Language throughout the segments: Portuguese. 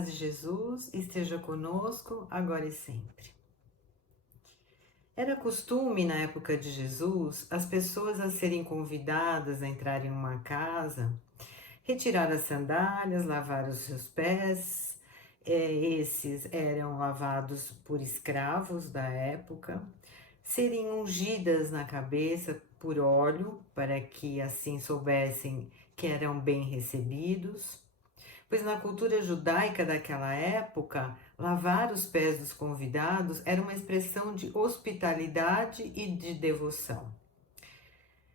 paz de Jesus esteja conosco, agora e sempre. Era costume, na época de Jesus, as pessoas a serem convidadas a entrar em uma casa, retirar as sandálias, lavar os seus pés. Esses eram lavados por escravos da época, serem ungidas na cabeça por óleo, para que assim soubessem que eram bem recebidos. Pois na cultura judaica daquela época, lavar os pés dos convidados era uma expressão de hospitalidade e de devoção.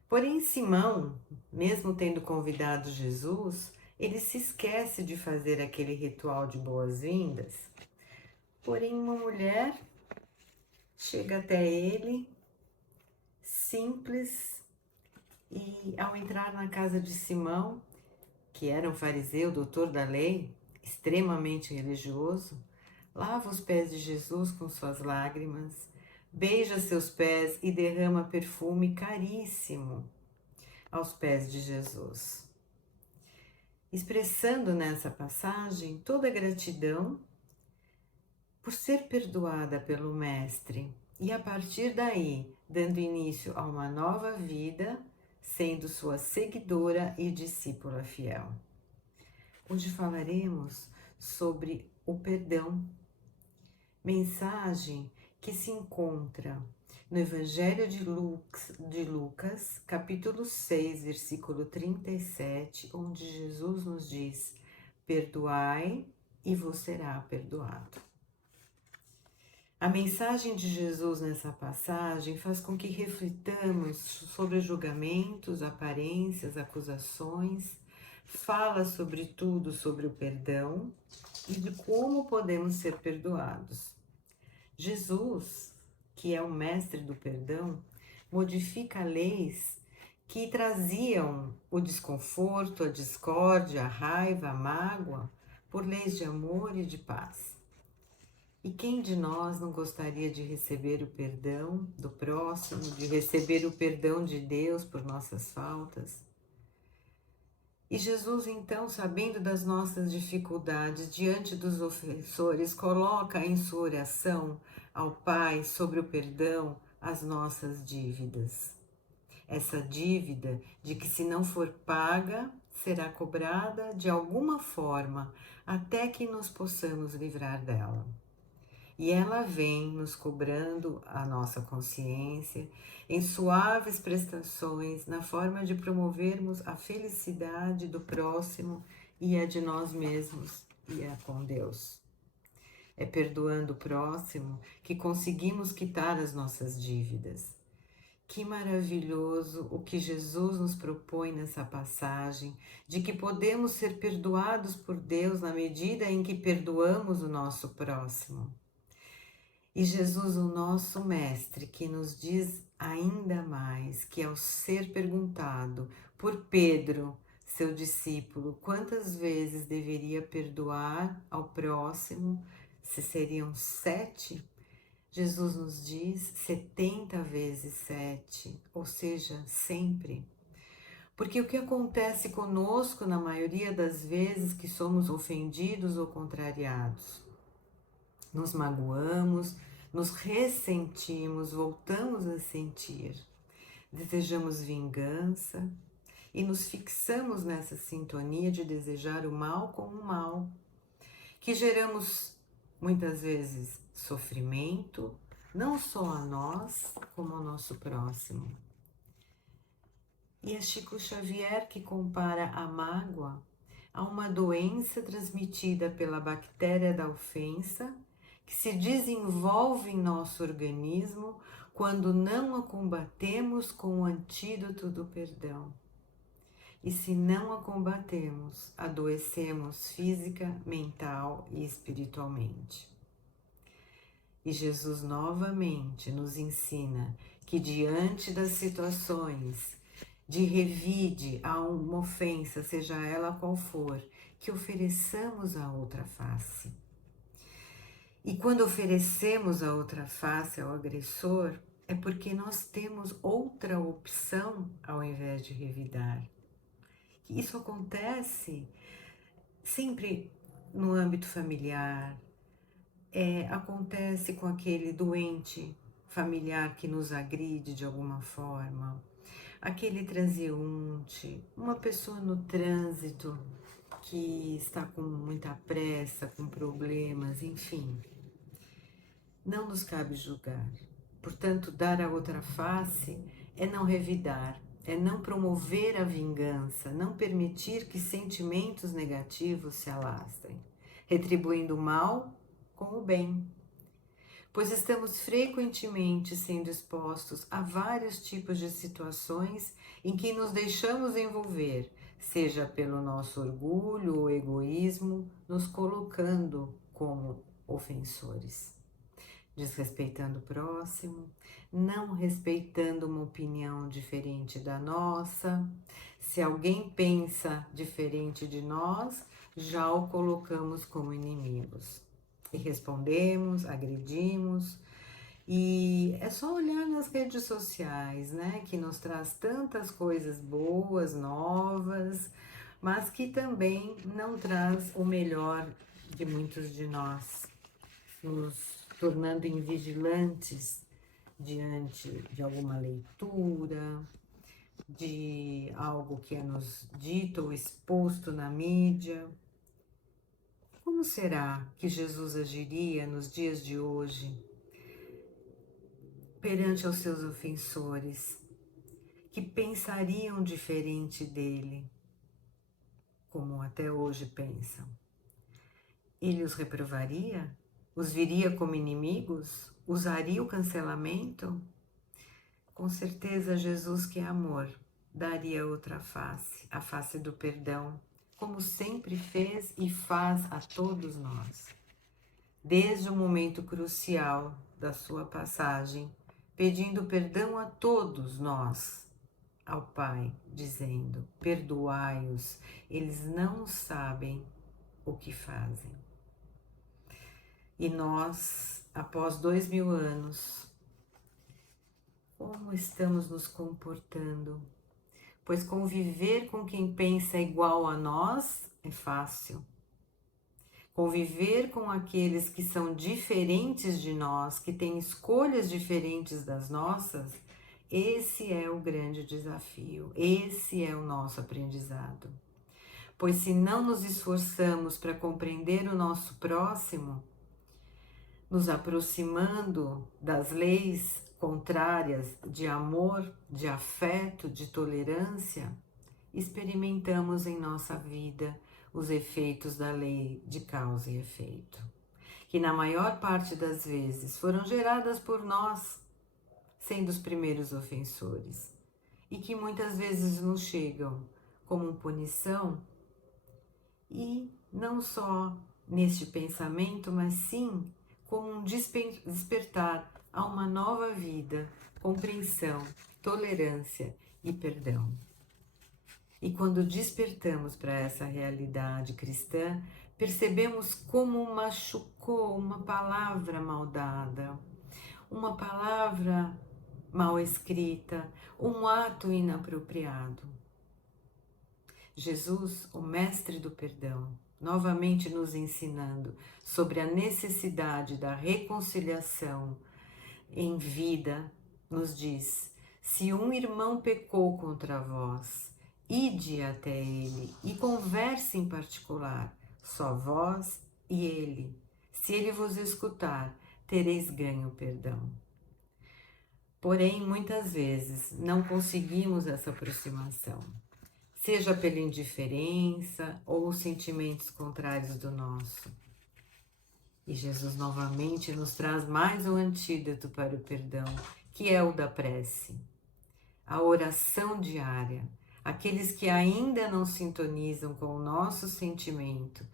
Porém, Simão, mesmo tendo convidado Jesus, ele se esquece de fazer aquele ritual de boas-vindas. Porém, uma mulher chega até ele, simples, e ao entrar na casa de Simão, que era um fariseu, doutor da lei, extremamente religioso, lava os pés de Jesus com suas lágrimas, beija seus pés e derrama perfume caríssimo aos pés de Jesus, expressando nessa passagem toda a gratidão por ser perdoada pelo Mestre e a partir daí dando início a uma nova vida, sendo sua seguidora e discípula fiel. Hoje falaremos sobre o perdão, mensagem que se encontra no Evangelho de Lucas, capítulo 6, versículo 37, onde Jesus nos diz: perdoai e vos será perdoado. A mensagem de Jesus nessa passagem faz com que reflitamos sobre julgamentos, aparências, acusações, fala sobretudo sobre o perdão e de como podemos ser perdoados. Jesus, que é o mestre do perdão, modifica leis que traziam o desconforto, a discórdia, a raiva, a mágoa, por leis de amor e de paz. E quem de nós não gostaria de receber o perdão do próximo, de receber o perdão de Deus por nossas faltas? E Jesus, então, sabendo das nossas dificuldades diante dos ofensores, coloca em sua oração ao Pai sobre o perdão as nossas dívidas. Essa dívida de que, se não for paga, será cobrada de alguma forma até que nos possamos livrar dela. E ela vem nos cobrando a nossa consciência em suaves prestações na forma de promovermos a felicidade do próximo e a de nós mesmos e a com Deus. É perdoando o próximo que conseguimos quitar as nossas dívidas. Que maravilhoso o que Jesus nos propõe nessa passagem, de que podemos ser perdoados por Deus na medida em que perdoamos o nosso próximo. E Jesus, o nosso Mestre, que nos diz ainda mais que, ao ser perguntado por Pedro, seu discípulo, quantas vezes deveria perdoar ao próximo, se seriam 7, Jesus nos diz 70 vezes 7, ou seja, sempre. Porque o que acontece conosco na maioria das vezes que somos ofendidos ou contrariados? Nos magoamos, nos ressentimos, voltamos a sentir, desejamos vingança e nos fixamos nessa sintonia de desejar o mal com o mal, que geramos muitas vezes sofrimento, não só a nós, como ao nosso próximo. E é Chico Xavier que compara a mágoa a uma doença transmitida pela bactéria da ofensa, que se desenvolve em nosso organismo quando não a combatemos com o antídoto do perdão. E se não a combatemos, adoecemos física, mental e espiritualmente. E Jesus novamente nos ensina que diante das situações de revide a uma ofensa, seja ela qual for, que ofereçamos a outra face. E quando oferecemos a outra face ao agressor, é porque nós temos outra opção ao invés de revidar. Isso acontece sempre no âmbito familiar, acontece com aquele doente familiar que nos agride de alguma forma, aquele transeunte, uma pessoa no trânsito que está com muita pressa, com problemas, enfim. Não nos cabe julgar. Portanto, dar a outra face é não revidar, é não promover a vingança, não permitir que sentimentos negativos se alastrem, retribuindo o mal com o bem. Pois estamos frequentemente sendo expostos a vários tipos de situações em que nos deixamos envolver, seja pelo nosso orgulho ou egoísmo, nos colocando como ofensores, desrespeitando o próximo, não respeitando uma opinião diferente da nossa. Se alguém pensa diferente de nós, já o colocamos como inimigos. E respondemos, agredimos. E é só olhar nas redes sociais, né, que nos traz tantas coisas boas, novas, mas que também não traz o melhor de muitos de nós, nos tornando invigilantes diante de alguma leitura, de algo que é nos dito ou exposto na mídia. Como será que Jesus agiria nos dias de hoje perante aos seus ofensores, que pensariam diferente dele, como até hoje pensam? Ele os reprovaria? Os viria como inimigos? Usaria o cancelamento? Com certeza, Jesus, que é amor, daria outra face, a face do perdão, como sempre fez e faz a todos nós. Desde o momento crucial da sua passagem, pedindo perdão a todos nós, ao Pai, dizendo: perdoai-os, eles não sabem o que fazem. E nós, após 2000 anos, como estamos nos comportando? Pois conviver com quem pensa igual a nós é fácil. Conviver com aqueles que são diferentes de nós, que têm escolhas diferentes das nossas, esse é o grande desafio, esse é o nosso aprendizado. Pois se não nos esforçamos para compreender o nosso próximo, nos aproximando das leis contrárias de amor, de afeto, de tolerância, experimentamos em nossa vida os efeitos da lei de causa e efeito, que na maior parte das vezes foram geradas por nós, sendo os primeiros ofensores, e que muitas vezes nos chegam como punição, e não só neste pensamento, mas sim como um despertar a uma nova vida, compreensão, tolerância e perdão. E quando despertamos para essa realidade cristã, percebemos como machucou uma palavra mal dada, uma palavra mal escrita, um ato inapropriado. Jesus, o mestre do perdão, novamente nos ensinando sobre a necessidade da reconciliação em vida, nos diz: se um irmão pecou contra vós, ide até ele e converse em particular, só vós e ele. Se ele vos escutar, tereis ganho perdão. Porém, muitas vezes não conseguimos essa aproximação, seja pela indiferença ou sentimentos contrários do nosso. E Jesus novamente nos traz mais um antídoto para o perdão, que é o da prece, a oração diária. Aqueles que ainda não sintonizam com o nosso sentimento,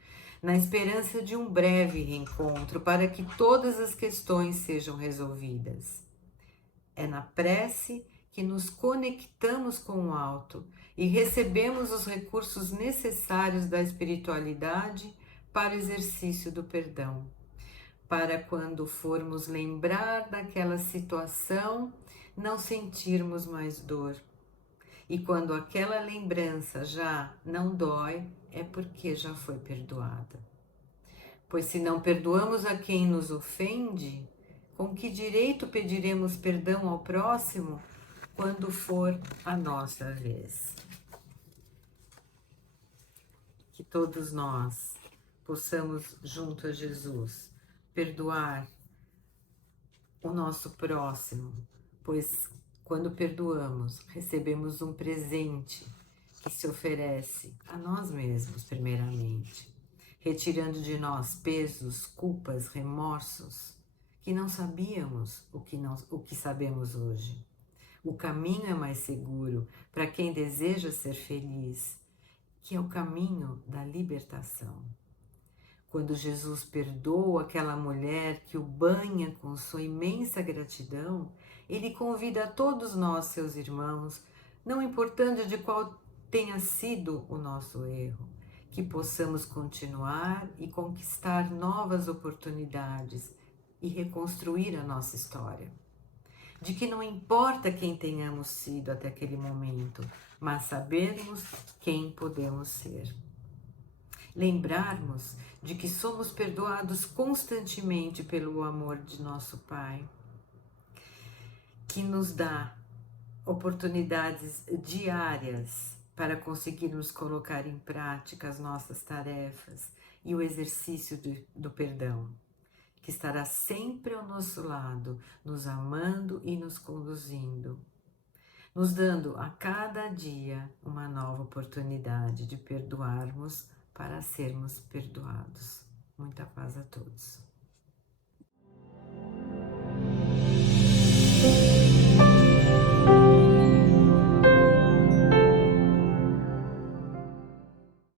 na esperança de um breve reencontro para que todas as questões sejam resolvidas. É na prece que nos conectamos com o alto e recebemos os recursos necessários da espiritualidade para o exercício do perdão, para quando formos lembrar daquela situação, não sentirmos mais dor. E quando aquela lembrança já não dói, é porque já foi perdoada. Pois se não perdoamos a quem nos ofende, com que direito pediremos perdão ao próximo quando for a nossa vez? Que todos nós possamos, junto a Jesus, perdoar o nosso próximo, pois quando perdoamos, recebemos um presente que se oferece a nós mesmos, primeiramente, retirando de nós pesos, culpas, remorsos que não sabíamos o que sabemos hoje. O caminho é mais seguro para quem deseja ser feliz, que é o caminho da libertação. Quando Jesus perdoa aquela mulher que o banha com sua imensa gratidão, ele convida a todos nós, seus irmãos, não importando de qual tenha sido o nosso erro, que possamos continuar e conquistar novas oportunidades e reconstruir a nossa história. De que não importa quem tenhamos sido até aquele momento, mas sabermos quem podemos ser. Lembrarmos de que somos perdoados constantemente pelo amor de nosso Pai, que nos dá oportunidades diárias para conseguirmos colocar em prática as nossas tarefas e o exercício do perdão, que estará sempre ao nosso lado, nos amando e nos conduzindo, nos dando a cada dia uma nova oportunidade de perdoarmos para sermos perdoados. Muita paz a todos.